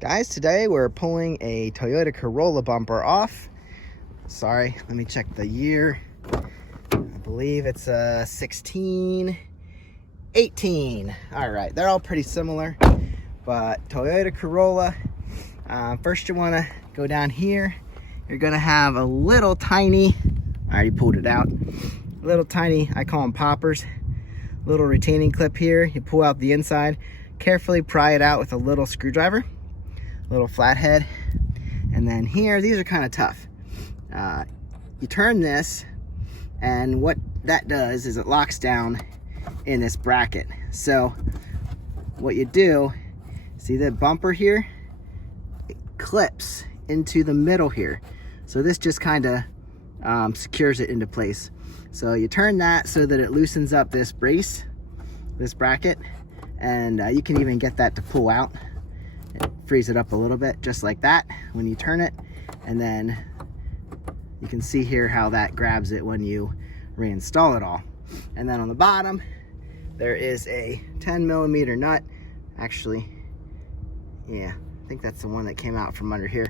Guys, today we're pulling a Toyota Corolla bumper off. Sorry, let me check the year. I believe it's 16, 18. All right, they're all pretty similar, but Toyota Corolla. First you wanna go down here. You're gonna have a little tiny, I already pulled it out, little tiny, I call them poppers, little retaining clip here. You pull out the inside, carefully pry it out with a little screwdriver. Little flathead, and then here, these are kind of tough. You turn this, and what that does is it locks down in this bracket. So what you do, see the bumper here? It clips into the middle here. So this just kind of secures it into place. So you turn that so that it loosens up this brace, this bracket, and you can even get that to pull out. It frees it up a little bit, just like that, when you turn it. And then you can see here how that grabs it when you reinstall it all. And then on the bottom, there is a 10mm nut. Actually, yeah, I think that's the one that came out from under here.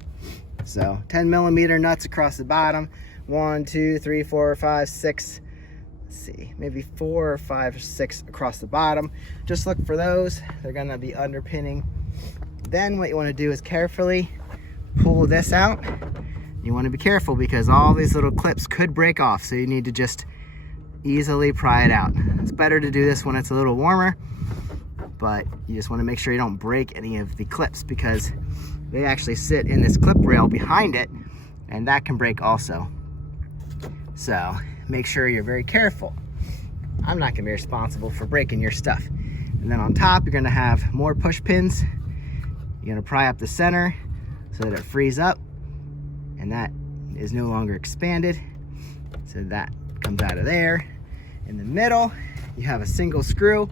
So 10mm nuts across the bottom. 1, 2, 3, 4, 5, 6. Let's see, maybe 4 or 5 or 6 across the bottom. Just look for those. They're gonna be underpinning. Then what you want to do is carefully pull this out. You want to be careful because all these little clips could break off, so you need to just easily pry it out. It's better to do this when it's a little warmer, but you just want to make sure you don't break any of the clips because they actually sit in this clip rail behind it, and that can break also. So make sure you're very careful. I'm not going to be responsible for breaking your stuff. And then on top, you're going to have more push pins. You're gonna pry up the center so that it frees up, and that is no longer expanded. So that comes out of there. In the middle, you have a single screw.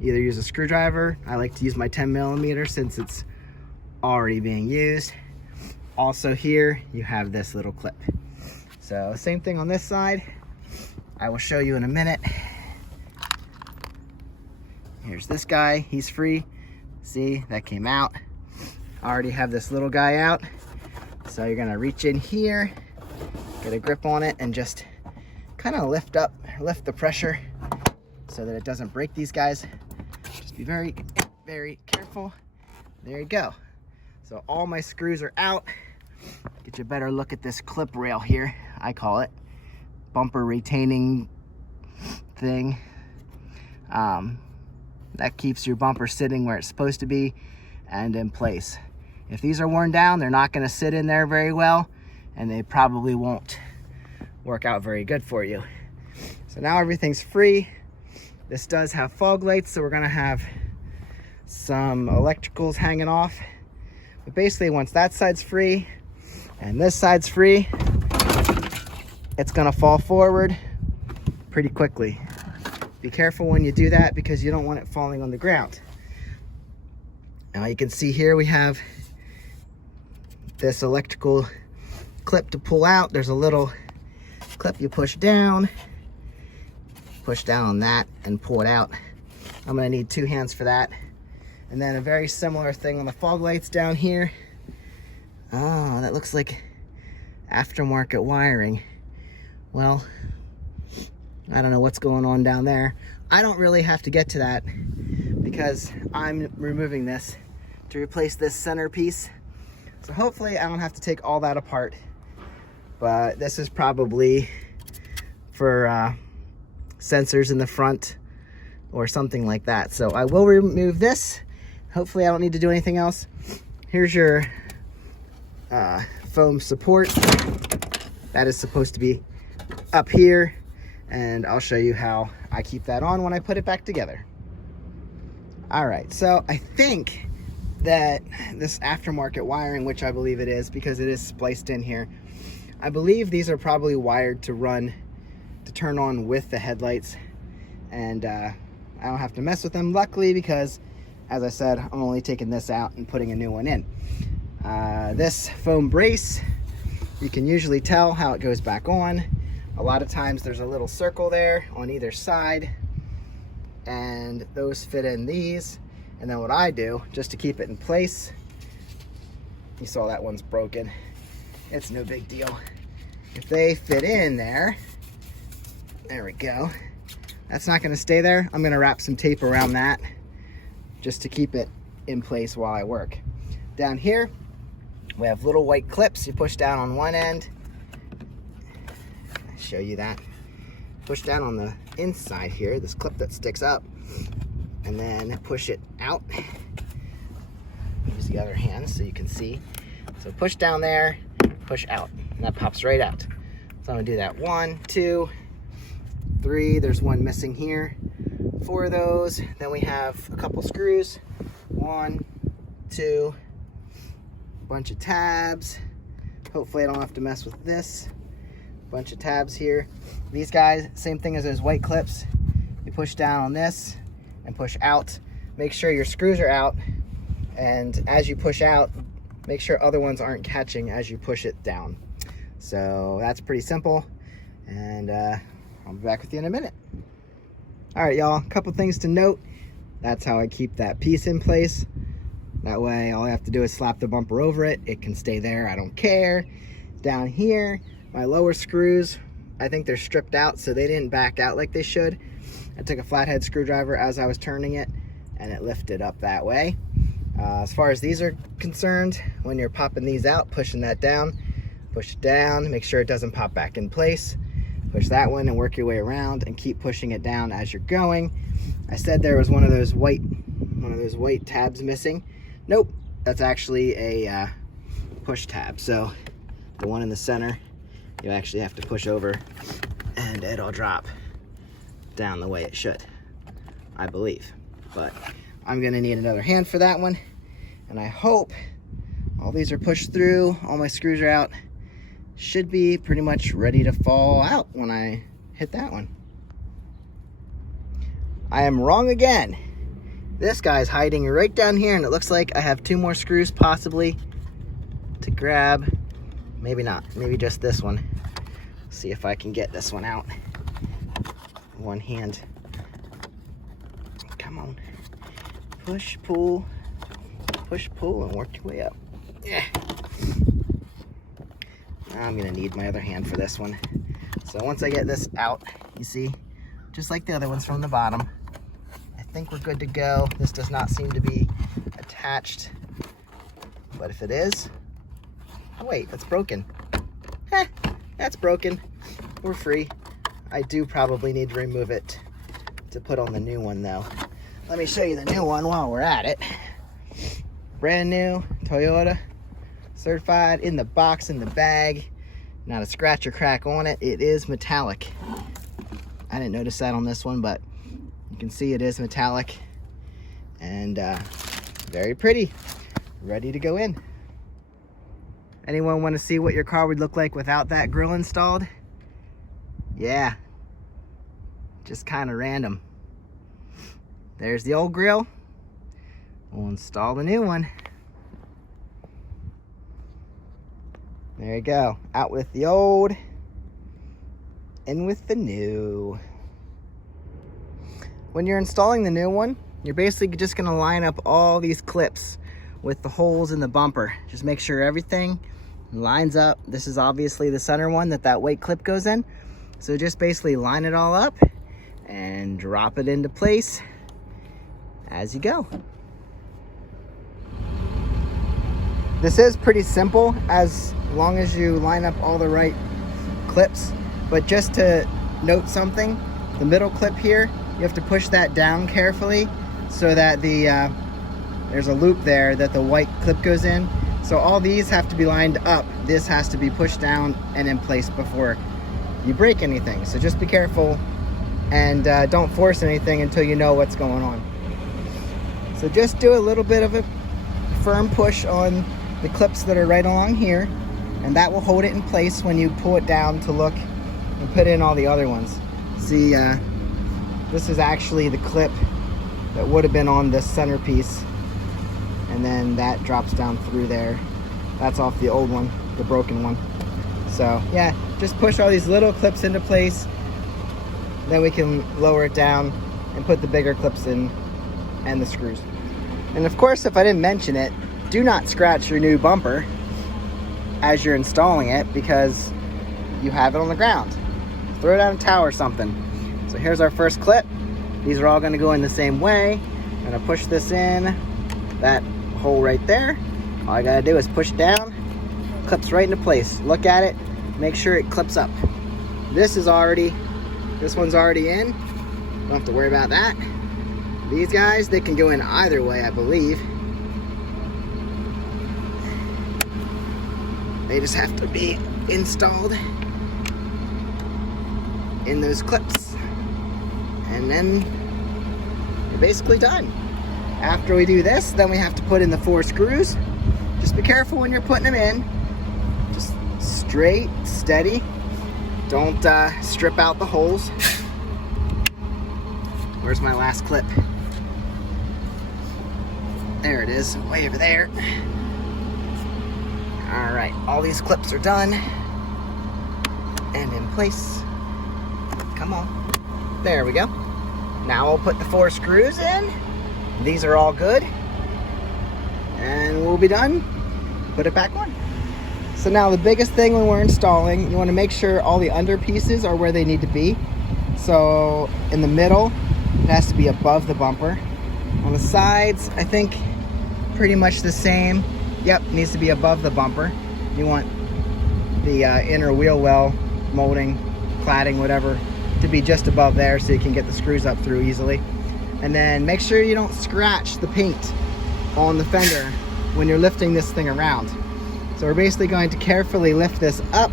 Either use a screwdriver. I like to use my 10mm since it's already being used. Also here, you have this little clip. So same thing on this side. I will show you in a minute. Here's this guy, he's free. See, that came out. I already have this little guy out. So you're gonna reach in here, get a grip on it, and just kind of lift the pressure so that it doesn't break these guys. Just be very, very careful. There you go. So all my screws are out. Get you a better look at this clip rail here, I call it. Bumper retaining thing. That keeps your bumper sitting where it's supposed to be and in place. If these are worn down, they're not gonna sit in there very well, and they probably won't work out very good for you. So now everything's free. This does have fog lights, so we're gonna have some electricals hanging off. But basically, once that side's free and this side's free, it's gonna fall forward pretty quickly. Be careful when you do that because you don't want it falling on the ground. Now you can see here we have this electrical clip to pull out. There's a little clip you push down on that and pull it out. I'm gonna need 2 hands for that. And then a very similar thing on the fog lights down here. Oh, that looks like aftermarket wiring. Well, I don't know what's going on down there. I don't really have to get to that because I'm removing this to replace this centerpiece. So hopefully I don't have to take all that apart. But this is probably for sensors in the front or something like that. So I will remove this. Hopefully I don't need to do anything else. Here's your foam support. That is supposed to be up here. And I'll show you how I keep that on when I put it back together. All right, so I think that this aftermarket wiring, which I believe it is because it is spliced in here, I believe these are probably wired to turn on with the headlights, and I don't have to mess with them, luckily, because as I said, I'm only taking this out and putting a new one in. This foam brace, you can usually tell how it goes back on. A lot of times there's a little circle there on either side, and those fit in these. And then what I do, just to keep it in place, You saw that one's broken. It's no big deal. If they fit in there, there we go. That's not gonna stay there. I'm gonna wrap some tape around that just to keep it in place while I work. Down here, we have little white clips. You push down on one end. I'll show you that. Push down on the inside here, this clip that sticks up, and then push it out. Use the other hand so you can see. So push down there, push out, and that pops right out. So I'm gonna do that. 1, 2, 3, there's one missing here. 4 of those. Then we have a couple screws. 1, 2, bunch of tabs. Hopefully I don't have to mess with this. Bunch of tabs here. These guys, same thing as those white clips. You push down on this and push out. Make sure your screws are out, and as you push out, make sure other ones aren't catching as you push it down. So that's pretty simple, and I'll be back with you in a minute. All right, y'all, a couple things to note. That's how I keep that piece in place. That way, all I have to do is slap the bumper over it. It can stay there, I don't care. Down here, my lower screws, I think they're stripped out, so they didn't back out like they should. I took a flathead screwdriver as I was turning it, and it lifted up that way. As far as these are concerned, when you're popping these out, pushing that down, push it down, make sure it doesn't pop back in place. Push that one and work your way around and keep pushing it down as you're going. I said there was one of those white tabs missing. Nope, that's actually a push tab. So the one in the center, you actually have to push over and it'll drop down the way it should, I believe. But I'm gonna need another hand for that one. And I hope all these are pushed through, all my screws are out. Should be pretty much ready to fall out when I hit that one. I am wrong again. This guy's hiding right down here, and it looks like I have 2 more screws possibly to grab. Maybe not, maybe just this one. See if I can get this one out. One hand. Come on. Push, pull, and work your way up. Yeah. I'm gonna need my other hand for this one. So once I get this out, you see, just like the other ones from the bottom, I think we're good to go. This does not seem to be attached, but if it is, oh wait, that's broken. That's broken. We're free. I do probably need to remove it to put on the new one though. Let me show you the new one while we're at it. Brand new Toyota, certified, in the box, in the bag. Not a scratch or crack on it. It is metallic. I didn't notice that on this one, but you can see it is metallic and very pretty. Ready to go in. Anyone want to see what your car would look like without that grill installed? Yeah, just kind of random. There's the old grill. We'll install the new one. There you go. Out with the old, in with the new. When you're installing the new one, you're basically just gonna line up all these clips with the holes in the bumper. Just make sure everything lines up. This is obviously the center one that white clip goes in. So just basically line it all up and drop it into place as you go. This is pretty simple as long as you line up all the right clips, but just to note something, the middle clip here, you have to push that down carefully so that there's a loop there that the white clip goes in. So all these have to be lined up. This has to be pushed down and in place before you break anything. So just be careful and don't force anything until you know what's going on. So just do a little bit of a firm push on the clips that are right along here, and that will hold it in place when you pull it down to look and put in all the other ones. See, this is actually the clip that would have been on this centerpiece, and then that drops down through there. That's off the old one, the broken one. So yeah, just push all these little clips into place, then we can lower it down and put the bigger clips in and the screws. And of course, if I didn't mention it, do not scratch your new bumper as you're installing it because you have it on the ground. Throw it on a towel or something. So here's our first clip. These are all going to go in the same way. I'm going to push this in that hole right there. All I got to do is push down, clips right into place. Look at it, make sure it clips up. This one's already in. Don't have to worry about that. These guys, they can go in either way, I believe. They just have to be installed in those clips. And then you're basically done. After we do this, then we have to put in the 4 screws. Just be careful when you're putting them in. Just straight, steady. Don't strip out the holes. Where's my last clip? There it is, way over there. All right, all these clips are done and in place. Come on, there we go. Now we'll put the 4 screws in. These are all good. And we'll be done. Put it back on. So now the biggest thing when we're installing, you want to make sure all the under pieces are where they need to be. So in the middle, it has to be above the bumper. On the sides, I think pretty much the same. Yep, needs to be above the bumper. You want the inner wheel well molding, cladding, whatever, to be just above there so you can get the screws up through easily. And then make sure you don't scratch the paint on the fender when you're lifting this thing around. So we're basically going to carefully lift this up.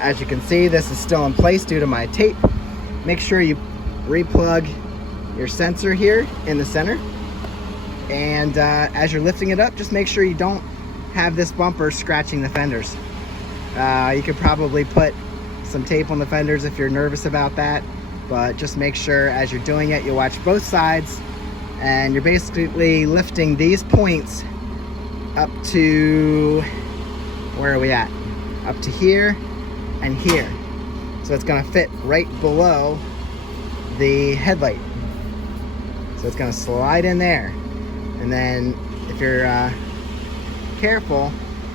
As you can see, this is still in place due to my tape. Make sure you replug your sensor here in the center. And as you're lifting it up, just make sure you don't have this bumper scratching the fenders. You could probably put some tape on the fenders if you're nervous about that, but just make sure as you're doing it, you watch both sides, and you're basically lifting these points up to, where are we at? Up to here and here. So it's gonna fit right below the headlight. So it's gonna slide in there. And then if you're careful,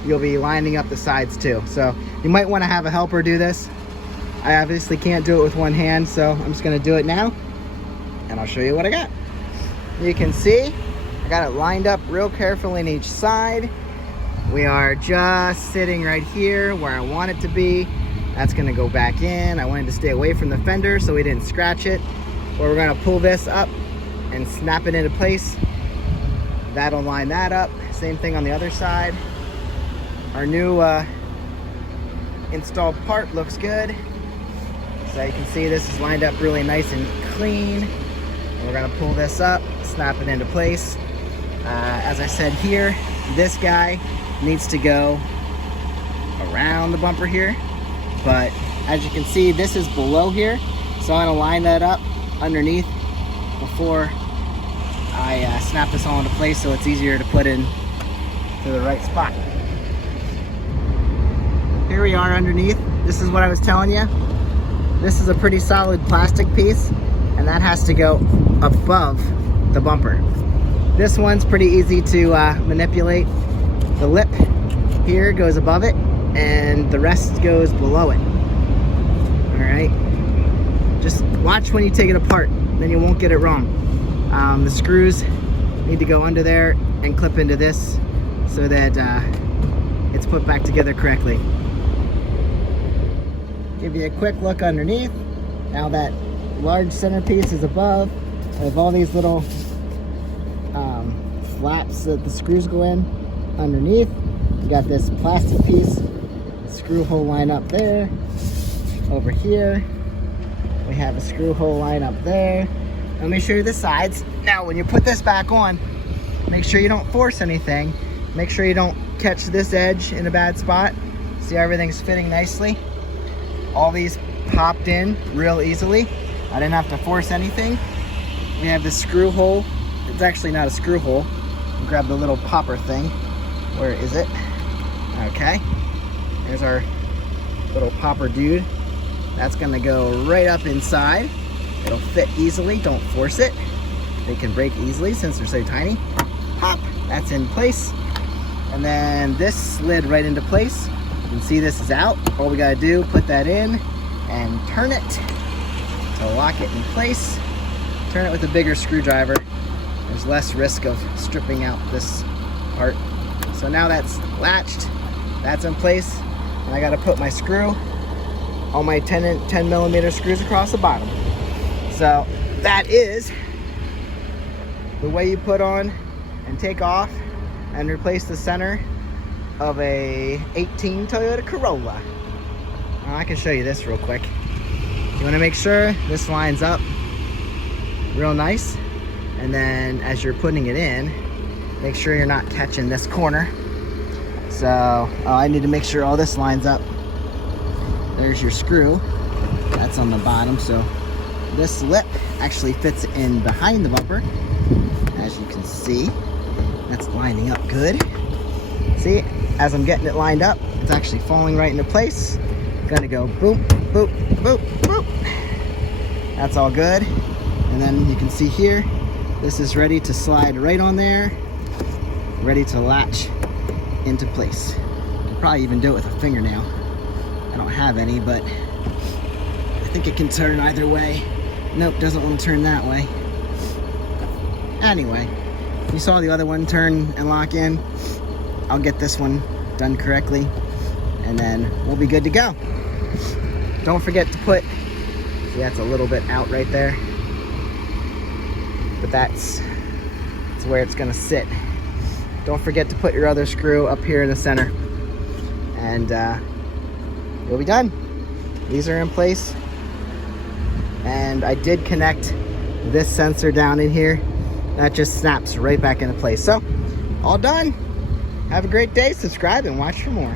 you'll be lining up the sides too. So you might wanna have a helper do this. I obviously can't do it with one hand, so I'm just gonna do it now, and I'll show you what I got. You can see, I got it lined up real carefully in each side. We are just sitting right here where I want it to be. That's gonna go back in. I wanted to stay away from the fender so we didn't scratch it. But we're gonna pull this up and snap it into place. That'll line that up. Same thing on the other side. Our new installed part looks good. So you can see this is lined up really nice and clean. And we're gonna pull this up, snap it into place. As I said here, this guy needs to go around the bumper here. But as you can see, this is below here. So I'm gonna line that up underneath before I snap this all into place so it's easier to put in to the right spot. Here we are underneath. This is what I was telling you. This is a pretty solid plastic piece, and that has to go above the bumper. This one's pretty easy to manipulate. The lip here goes above it, and the rest goes below it. All right, just watch when you take it apart, then you won't get it wrong. The screws need to go under there and clip into this so that it's put back together correctly. Give you a quick look underneath. Now that large centerpiece is above. I have all these little flaps that the screws go in underneath. You got this plastic piece, screw hole line up there. Over here, we have a screw hole line up there. Let me show you the sides. Now, when you put this back on, make sure you don't force anything. Make sure you don't catch this edge in a bad spot. See, everything's fitting nicely. All these popped in real easily. I didn't have to force anything. We have this screw hole. It's actually not a screw hole. Grab the little popper thing. Where is it? Okay. There's our little popper dude. That's gonna go right up inside. It'll fit easily, don't force it. They can break easily since they're so tiny. Pop, that's in place. And then this slid right into place. You can see this is out. All we gotta do, put that in and turn it to lock it in place. Turn it with a bigger screwdriver. There's less risk of stripping out this part. So now that's latched, that's in place. And I gotta put my screw, all my 10 millimeter screws across the bottom. So that is the way you put on and take off and replace the center of a 18 Toyota Corolla. Now, I can show you this real quick. You want to make sure this lines up real nice, and then as you're putting it in, make sure you're not catching this corner. So I need to make sure all this lines up. There's your screw, that's on the bottom. So this lip actually fits in behind the bumper, as you can see. That's lining up good. See, as I'm getting it lined up, it's actually falling right into place. Gonna go boop, boop, boop, boop. That's all good. And then you can see here, this is ready to slide right on there, ready to latch into place. You can probably even do it with a fingernail. I don't have any, but I think it can turn either way. Nope, doesn't want to turn that way. Anyway, you saw the other one turn and lock in. I'll get this one done correctly, and then we'll be good to go. Don't forget to put, see, that's a little bit out right there, but that's where it's gonna sit. Don't forget to put your other screw up here in the center, and you'll be done. These are in place, and I did connect this sensor down in here. That just snaps right back into place. So, all done. Have a great day. Subscribe and watch for more.